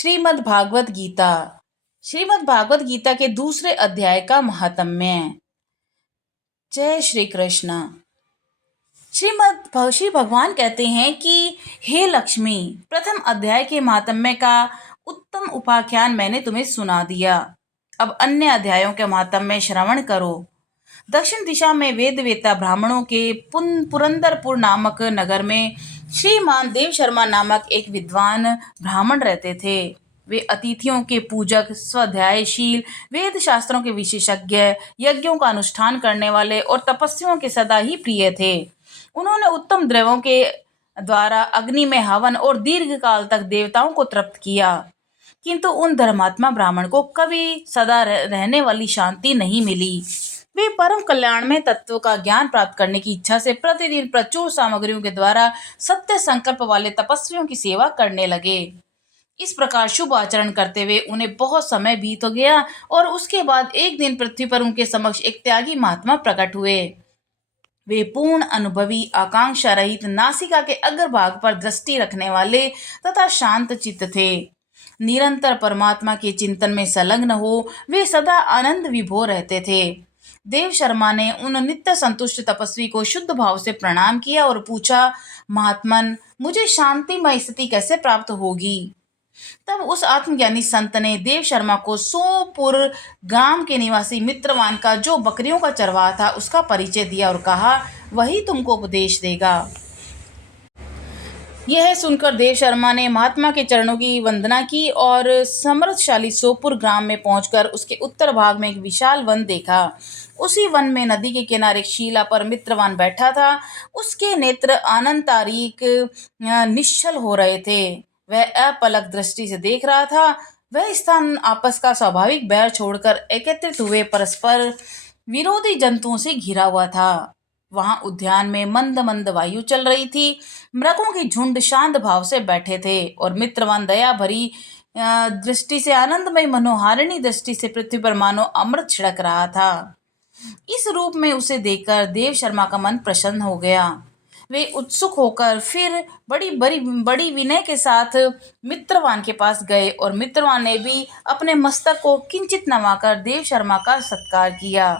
श्रीमद् भागवत गीता। श्रीमद् भागवत गीता के दूसरे अध्याय का महात्म्य। जय श्री कृष्ण। श्री भगवान कहते हैं कि हे लक्ष्मी, प्रथम अध्याय के महात्म्य का उत्तम उपाख्यान मैंने तुम्हें सुना दिया। अब अन्य अध्यायों के महात्म्य श्रवण करो। दक्षिण दिशा में वेदवेता ब्राह्मणों के पुरंदरपुर नामक नगर में श्रीमान देव शर्मा नामक एक विद्वान ब्राह्मण रहते थे। वे अतिथियों के पूजक, स्वाध्यायशील, वेद शास्त्रों के विशेषज्ञ, यज्ञों का अनुष्ठान करने वाले और तपस्वियों के सदा ही प्रिय थे। उन्होंने उत्तम द्रव्यों के द्वारा अग्नि में हवन और दीर्घ काल तक देवताओं को तृप्त किया, किंतु उन धर्मात्मा ब्राह्मण को कभी सदा रहने वाली शांति नहीं मिली। वे परम कल्याण में तत्व का ज्ञान प्राप्त करने की इच्छा से प्रतिदिन प्रचुर सामग्रियों के द्वारा सत्य संकल्प वाले तपस्वियों की सेवा करने लगे। इस प्रकार शुभ आचरण करते हुए उन्हें बहुत समय बीत गया और उसके बाद एक दिन पृथ्वी पर उनके समक्ष एक त्यागी महात्मा प्रकट हुए। वे पूर्ण अनुभवी, आकांक्षा रहित, नासिका के अग्रभाग पर दृष्टि रखने वाले तथा शांत चित्त थे। निरंतर परमात्मा के चिंतन में संलग्न हो वे सदा आनंद विभोर रहते थे। देव शर्मा ने उन नित्य संतुष्ट तपस्वी को शुद्ध भाव से प्रणाम किया और पूछा, महात्मन, मुझे शांतिमय स्थिति कैसे प्राप्त होगी? तब उस आत्मज्ञानी संत ने देव शर्मा को सोपुर गांव के निवासी मित्रवान का, जो बकरियों का चरवाहा था, उसका परिचय दिया और कहा, वही तुमको उपदेश देगा। यह सुनकर देव शर्मा ने महात्मा के चरणों की वंदना की और समृद्धशाली सोपुर ग्राम में पहुंचकर उसके उत्तर भाग में एक विशाल वन देखा। उसी वन में नदी के किनारे एक शिला पर मित्रवान बैठा था। उसके नेत्र आनंद तारीक निश्चल हो रहे थे। वह अपलक दृष्टि से देख रहा था। वह स्थान आपस का स्वाभाविक बैर छोड़कर एकत्रित हुए परस्पर विरोधी जंतुओं से घिरा हुआ था। वहां उद्यान में मंद मंद वायु चल रही थी। मृगों की झुंड शांत भाव से बैठे थे और मित्रवान दया भरी दृष्टि से, आनंदमय मनोहारिणी दृष्टि से पृथ्वी पर मानो अमृत छिड़क रहा था। इस रूप में उसे देखकर देव शर्मा का मन प्रसन्न हो गया। वे उत्सुक होकर फिर बड़ी विनय के साथ मित्रवान के पास गए और मित्रवान ने भी अपने मस्तक को किंचित नवाकर देव शर्मा का सत्कार किया।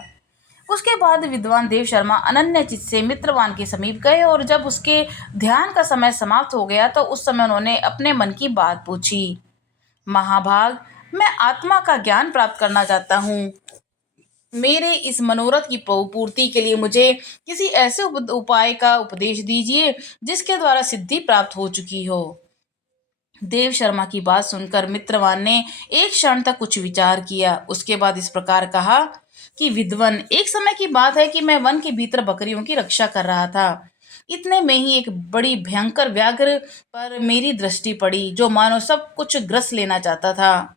उसके बाद विद्वान देव शर्मा अनन्य चित्त से मित्रवान के समीप गए और जब उसके ध्यान का समय समाप्त हो गया तो उस समय उन्होंने अपने मन की बात पूछी। महाभाग, मैं आत्मा का ज्ञान प्राप्त करना चाहता हूँ। मेरे इस मनोरथ की पूर्ति के लिए मुझे किसी ऐसे उपाय का उपदेश दीजिए जिसके द्वारा सिद्धि प्राप्त हो चुकी हो। देव शर्मा की बात सुनकर मित्रवान ने एक क्षण तक कुछ विचार किया। उसके बाद इस प्रकार कहा कि विद्वन, एक समय की बात है कि मैं वन के भीतर बकरियों की रक्षा कर रहा था। इतने में ही एक बड़ी भयंकर व्याघ्र पर मेरी दृष्टि पड़ी, जो मानो सब कुछ ग्रस लेना चाहता था।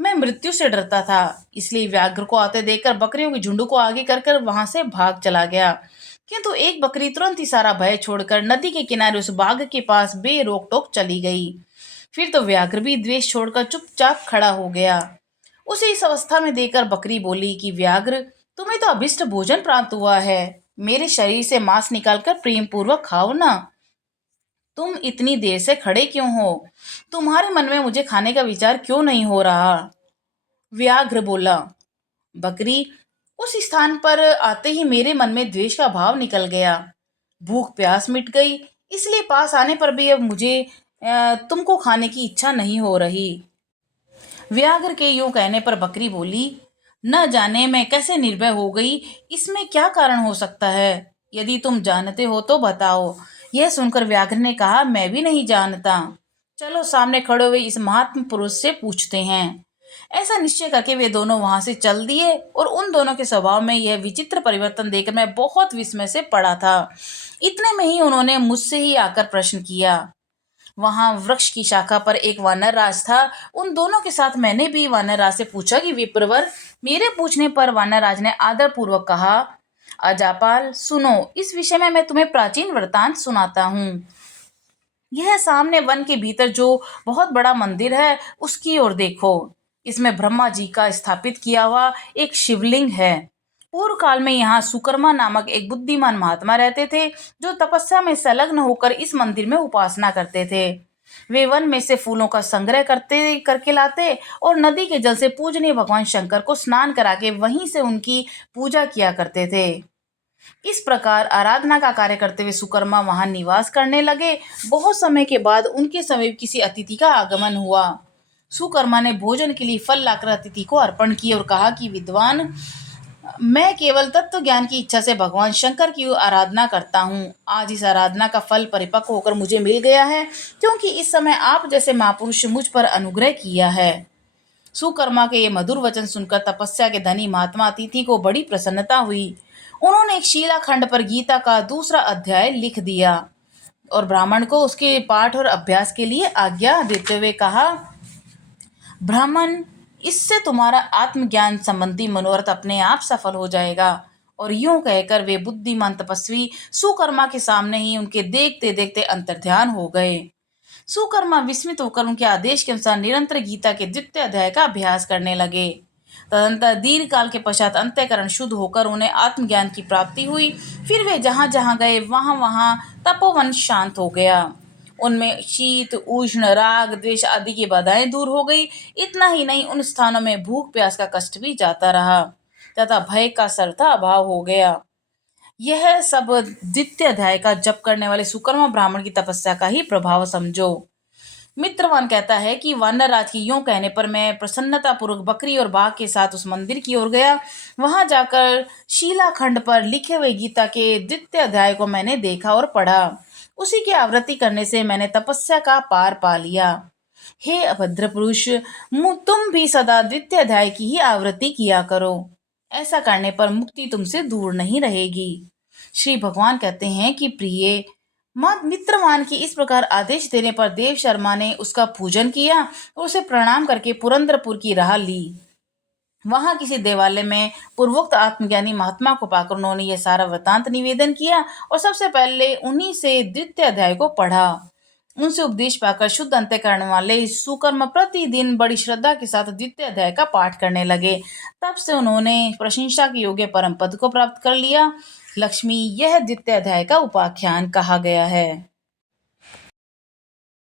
मैं मृत्यु से डरता था, इसलिए व्याघ्र को आते देखकर बकरियों की झुंड को आगे कर वहां से भाग चला गया। किंतु एक बकरी तुरंत ही सारा भय छोड़कर नदी के किनारे उस बाघ के पास बेरोक टोक चली गई। फिर तो व्याघ्र भी द्वेष छोड़कर चुपचाप खड़ा हो गया। उसे इस अवस्था में देखकर बकरी बोली कि व्याघ्र, तुम्हें तो अभिष्ट भोजन प्राप्त हुआ है। मेरे शरीर से मांस निकालकर प्रेम पूर्वक खाओ ना। तुम इतनी देर से खड़े क्यों हो? तुम्हारे मन में मुझे खाने का विचार क्यों नहीं हो रहा? व्याघ्र बोला, बकरी, उस स्थान पर आते ही मेरे मन में द्वेष का भाव निकल गया। भूख प्यास मिट गई, इसलिए पास आने पर भी अब मुझे तुमको खाने की इच्छा नहीं हो रही। व्याघ्र के यूं कहने पर बकरी बोली, न जाने मैं कैसे निर्भय हो गई, इसमें क्या कारण हो सकता है? यदि तुम जानते हो तो बताओ। यह सुनकर व्याघ्र ने कहा, मैं भी नहीं जानता। चलो सामने खड़े हुए इस महात्मा पुरुष से पूछते हैं। ऐसा निश्चय करके वे दोनों वहां से चल दिए और उन दोनों के स्वभाव में यह विचित्र परिवर्तन देखकर मैं बहुत विस्मय से पड़ा था। इतने में ही उन्होंने मुझसे ही आकर प्रश्न किया। वहां वृक्ष की शाखा पर एक वानर राज था। उन दोनों के साथ मैंने भी वानर राज से पूछा कि विप्रवर। मेरे पूछने पर वानर राज ने आदर पूर्वक कहा, अजापाल, सुनो, इस विषय में मैं तुम्हें प्राचीन वृतांत सुनाता हूँ। यह सामने वन के भीतर जो बहुत बड़ा मंदिर है, उसकी ओर देखो। इसमें ब्रह्मा जी का स्थापित किया हुआ एक शिवलिंग है। पूर्व काल में यहाँ सुकर्मा नामक एक बुद्धिमान महात्मा रहते थे, जो तपस्या में संलग्न होकर इस मंदिर में उपासना करते थे। वे वन में से फूलों का संग्रह करते करके लाते और नदी के जल से पूजनीय भगवान शंकर को स्नान करा के वहीं से उनकी पूजा किया करते थे। इस प्रकार आराधना का कार्य करते हुए सुकर्मा वहां निवास करने लगे। बहुत समय के बाद उनके समीप किसी अतिथि का आगमन हुआ। सुकर्मा ने भोजन के लिए फल लाकर अतिथि को अर्पण किए और कहा कि विद्वान, मैं केवल तत्व ज्ञान की इच्छा से भगवान शंकर की आराधना करता हूँ। आज इस आराधना का फल परिपक्व होकर मुझे मिल गया है, क्योंकि इस समय आप जैसे महापुरुष मुझ पर अनुग्रह किया है। सुकर्मा के ये मधुर वचन सुनकर तपस्या के धनी महात्मा अतिथि को बड़ी प्रसन्नता हुई। उन्होंने एक शिलाखंड पर गीता का दूसरा अध्याय लिख दिया और ब्राह्मण को उसके पाठ और अभ्यास के लिए आज्ञा देते हुए कहा, ब्राह्मण, इससे तुम्हारा आत्मज्ञान संबंधी मनोरथ अपने आप सफल हो जाएगा। और यूं कहकर वे बुद्धिमान तपस्वी सुकर्मा के सामने ही उनके देखते देखते अंतर्ध्यान हो गए। सुकर्मा विस्मित होकर उनके आदेश के अनुसार निरंतर गीता के द्वितीय अध्याय का अभ्यास करने लगे। तदंतर दीर्घ काल के पश्चात अंतःकरण शुद्ध होकर उन्हें आत्मज्ञान की प्राप्ति हुई। फिर वे जहां जहां गए वहां वहां तपोवन शांत हो गया। उनमें शीत, उष्ण, राग, द्वेष आदि की बाधाएं दूर हो गई। इतना ही नहीं, उन स्थानों में भूख प्यास का कष्ट भी जाता रहा तथा भय का सरता अभाव हो गया। यह सब द्वितीय अध्याय का जप करने वाले सुकर्मा ब्राह्मण की तपस्या का ही प्रभाव समझो। मित्रवान कहता है कि वानरराज की यूं कहने पर मैं प्रसन्नता पूर्वक बकरी और बाघ के साथ उस मंदिर की ओर गया। वहां जाकर शिलाखंड पर लिखे हुए गीता के द्वितीय अध्याय को मैंने देखा और पढ़ा। उसी की आवृत्ति करने से मैंने तपस्या का पार पा लिया। हे अभद्र पुरुष, तुम भी सदा द्वितीय अध्याय की ही आवृत्ति किया करो। ऐसा करने पर मुक्ति तुमसे दूर नहीं रहेगी। श्री भगवान कहते हैं कि प्रिय मित्रवान की इस प्रकार आदेश देने पर देव शर्मा ने उसका पूजन किया और उसे प्रणाम करके पुरंदरपुर की राह ली। वहां किसी देवालय में पूर्वोक्त आत्मज्ञानी महात्मा को पाकर उन्होंने यह सारा वृतांत निवेदन किया और सबसे पहले उन्हीं से द्वितीय अध्याय को पढ़ा। उनसे उपदेश पाकर शुद्ध अंतःकरण वाले सुकर्मा प्रतिदिन बड़ी श्रद्धा के साथ द्वितीय अध्याय का पाठ करने लगे। तब से उन्होंने प्रशंसा के योग्य परम पद को प्राप्त कर लिया। लक्ष्मी, यह द्वितीय अध्याय का उपाख्यान कहा गया है।